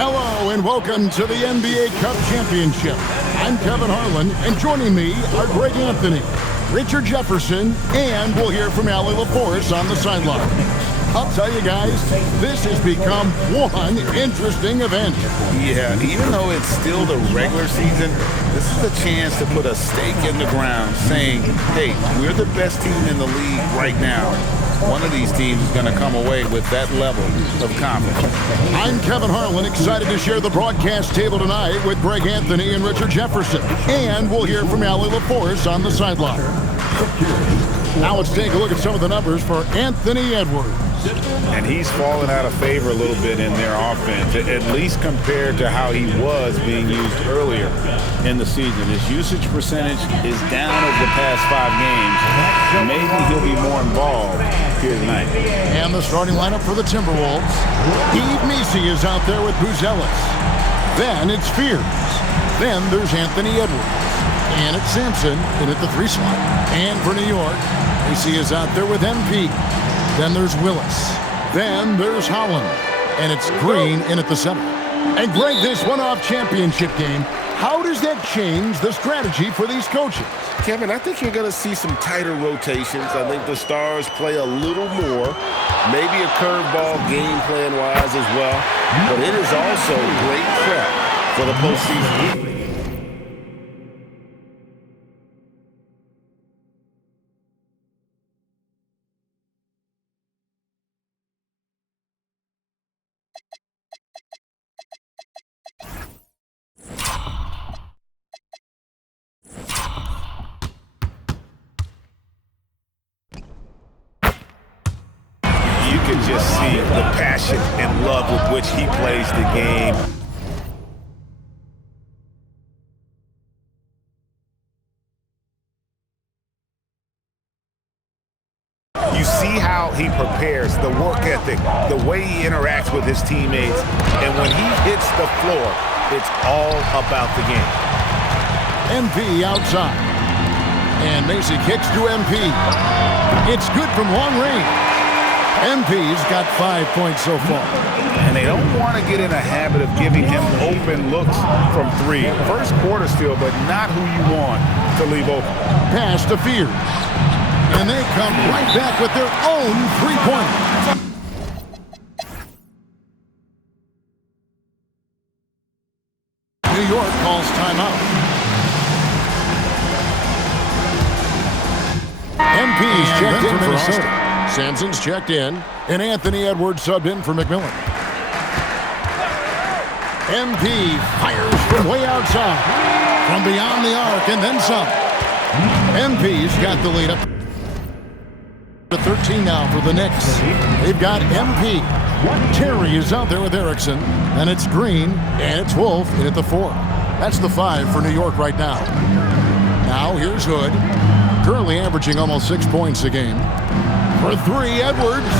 Hello and welcome to the NBA Cup Championship. I'm Kevin Harlan, and joining me are Greg Anthony, Richard Jefferson, and we'll hear from Allie LaForce on the sideline. I'll tell you guys, this has become one interesting event. Yeah, even though it's still the regular season, this is a chance to put a stake in the ground saying, hey, we're the best team in the league right now. One of these teams is going to come away with that level of confidence. I'm Kevin Harlan, excited to share the broadcast table tonight with Greg Anthony and Richard Jefferson. And we'll hear from Allie LaForce on the sideline. Now let's take a look at some of the numbers for Anthony Edwards. And he's fallen out of favor a little bit in their offense, at least compared to how he was being used earlier in the season. His usage percentage is down over the past 5 games. Maybe he'll be more involved here tonight. And the starting lineup for the Timberwolves. Yves Missi is out there with Buzelis. Then it's Fears. Then there's Anthony Edwards. And it's Sampson in at the 3 slot. And for New York, Missi is out there with MP. Then there's Willis. Then there's Holland. And it's Green in at the center. And Greg, this one-off championship game, how does that change the strategy for these coaches? Kevin, I think you're going to see some tighter rotations. I think the Stars play a little more, maybe a curveball game plan-wise as well. But it is also great prep for the postseason. You can just see the passion and love with which he plays the game. You see how he prepares, the work ethic, the way he interacts with his teammates. And when he hits the floor, it's all about the game. MP outside. And Macy kicks to MP. It's good from long range. MP's got 5 points so far. And they don't want to get in a habit of giving him open looks from 3. First quarter still, but not who you want to leave open. Pass to Fears. And they come right back with their own 3-pointer. New York calls timeout. MP's checked in for Minnesota. Sampson's checked in, and Anthony Edwards subbed in for McMillan. MP fires from way outside, from beyond the arc, and then some. MP's got the lead up to 13 now for the Knicks. They've got MP. Terry is out there with Erickson, and it's Green, and it's Wolf in at the 4. That's the 5 for New York right now. Now here's Hood, currently averaging almost 6 points a game. For 3, Edwards,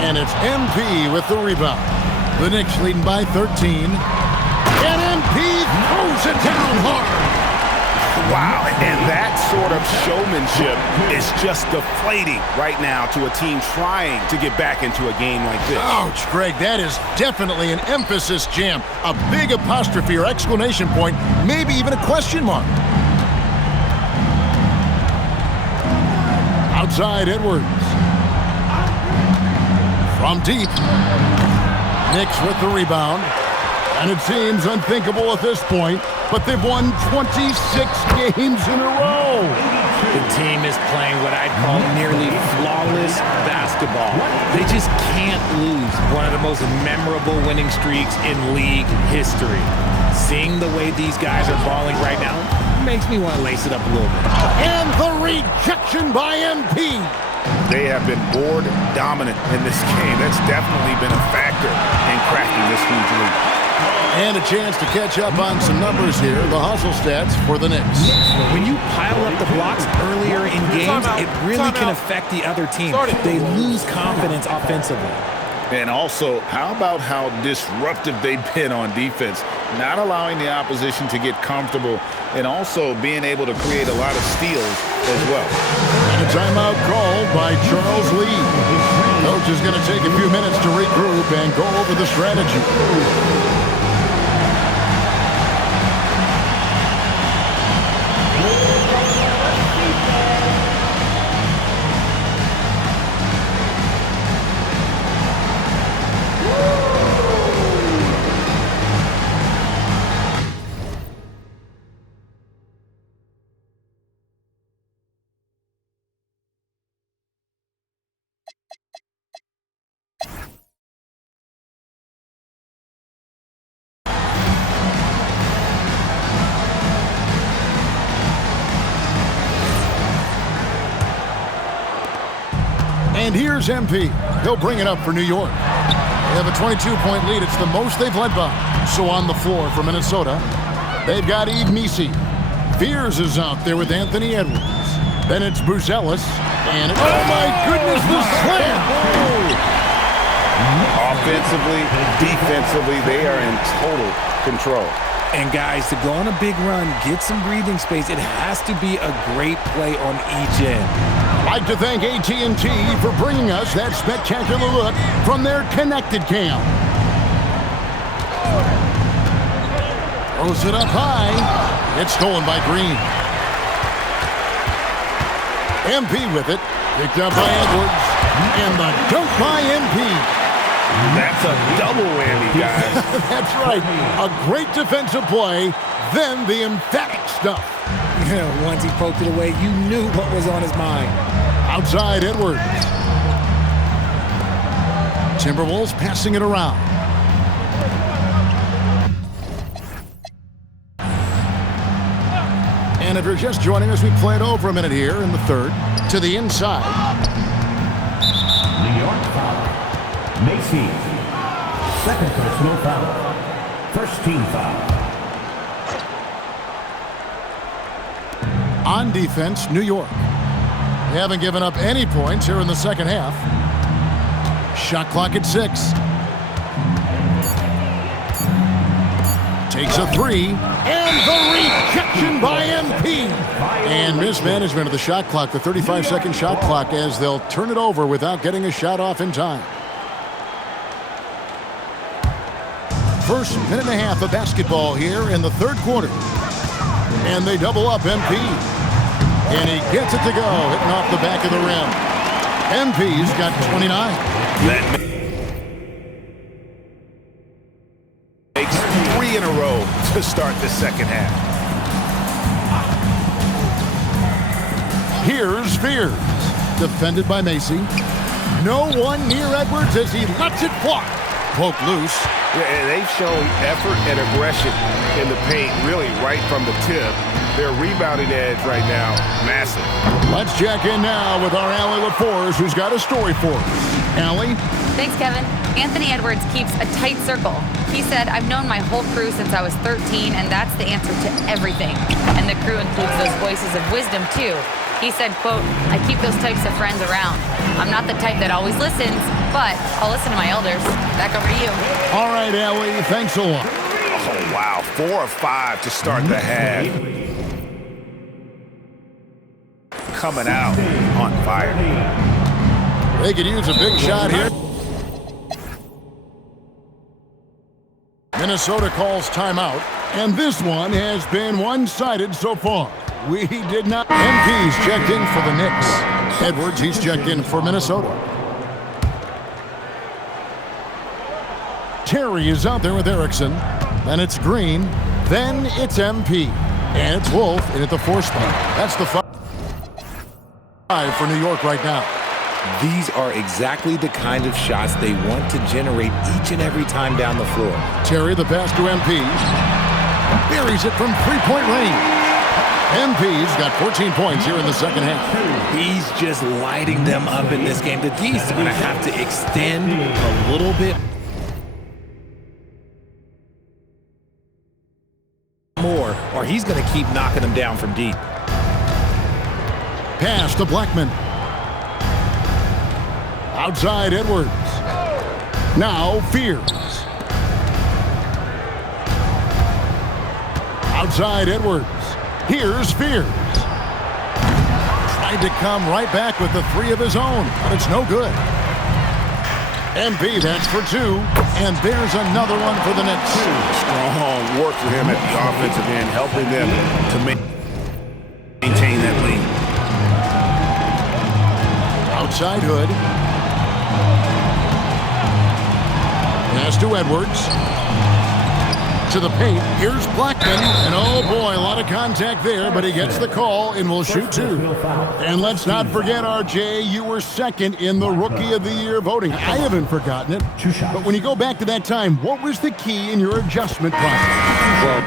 and it's MP with the rebound. The Knicks leading by 13, and MP throws it down hard. Wow, and that sort of showmanship is just deflating right now to a team trying to get back into a game like this. Ouch, Greg, that is definitely an emphasis jam. A big apostrophe or exclamation point, maybe even a question mark. Outside Edwards. From deep. Knicks with the rebound. And it seems unthinkable at this point, but they've won 26 games in a row. The team is playing what I'd call nearly flawless basketball. They just can't lose one of the most memorable winning streaks in league history. Seeing the way these guys are balling right now makes me want to lace it up a little bit. And the rejection by MP. They have been board dominant in this game. That's definitely been a factor in cracking this huge lead. And a chance to catch up on some numbers here. The hustle stats for the Knicks. When you pile up the blocks earlier in games, it really can affect the other team. They lose confidence offensively. And also, how about how disruptive they've been on defense? Not allowing the opposition to get comfortable and also being able to create a lot of steals as well. And a timeout called by Charles Lee. Coach is going to take a few minutes to regroup and go over the strategy. And here's MP. He'll bring it up for New York. They have a 22-point lead. It's the most they've led by. So on the floor for Minnesota, they've got Yves Missi. Fears is out there with Anthony Edwards. Then it's Buzelis. And oh my goodness, the slam! Offensively, defensively, they are in total control. And guys, to go on a big run, get some breathing space, it has to be a great play on each end. I'd like to thank AT&T for bringing us that spectacular look from their connected cam. Throws it up high. It's stolen by Green. MP with it. Picked up by Edwards. And the dunk by MP. That's a double whammy, guys. That's right. A great defensive play, then the emphatic stuff. Once he poked it away, you knew what was on his mind. Outside Edwards. Timberwolves passing it around. And if you're just joining us, we played over a minute here in the third. To the inside. New York foul. Macy. Second personal foul. First team foul. On defense, New York. They haven't given up any points here in the second half. Shot clock at 6. Takes a 3. And the rejection by MP. And mismanagement of the shot clock, the 35-second shot clock, as they'll turn it over without getting a shot off in time. First minute and a half of basketball here in the third quarter. And they double up MP. And he gets it to go, hitting off the back of the rim. MP's got 29. That makes 3 in a row to start the second half. Here's Fears. Defended by Macy. No one near Edwards as he lets it fly. Poke loose. Yeah, and they've shown effort and aggression in the paint, really right from the tip. Their rebounding edge right now, massive. Let's check in now with our Allie LaForce, who's got a story for us. Allie? Thanks, Kevin. Anthony Edwards keeps a tight circle. He said, I've known my whole crew since I was 13, and that's the answer to everything. And the crew includes those voices of wisdom, too. He said, quote, I keep those types of friends around. I'm not the type that always listens, but I'll listen to my elders. Back over to you. All right, Allie, thanks a lot. Oh, wow. 4 of 5 to start the half. Coming out on fire. They could use a big shot here. Minnesota calls timeout, and this one has been one-sided so far. We did not. MP's checked in for the Knicks. Edwards, he's checked in for Minnesota. Terry is out there with Erickson. Then it's Green. Then it's MP. And it's Wolf in at the 4 spot. That's the 5 for New York right now. These are exactly the kind of shots they want to generate each and every time down the floor. Terry, the pass to MP. Buries it from 3-point range. MP's got 14 points here in the second half. He's just lighting them up in this game. The D's are going to have to extend a little bit more, or he's going to keep knocking them down from deep. Pass to Blackman. Outside Edwards. Now Fears. Outside Edwards. Here's Fears. Tried to come right back with the 3 of his own, but it's no good. MP, that's for 2. And there's another one for the Knicks. Strong work for him at the offensive end, helping them to maintain that lead. Outside Hood. Pass to Edwards. To the paint. Here's Blackman. And oh boy, a lot of contact there, but he gets the call and will shoot 2. And let's not forget, RJ, you were second in the Rookie of the Year voting. I haven't forgotten it. But when you go back to that time, what was the key in your adjustment process? Well,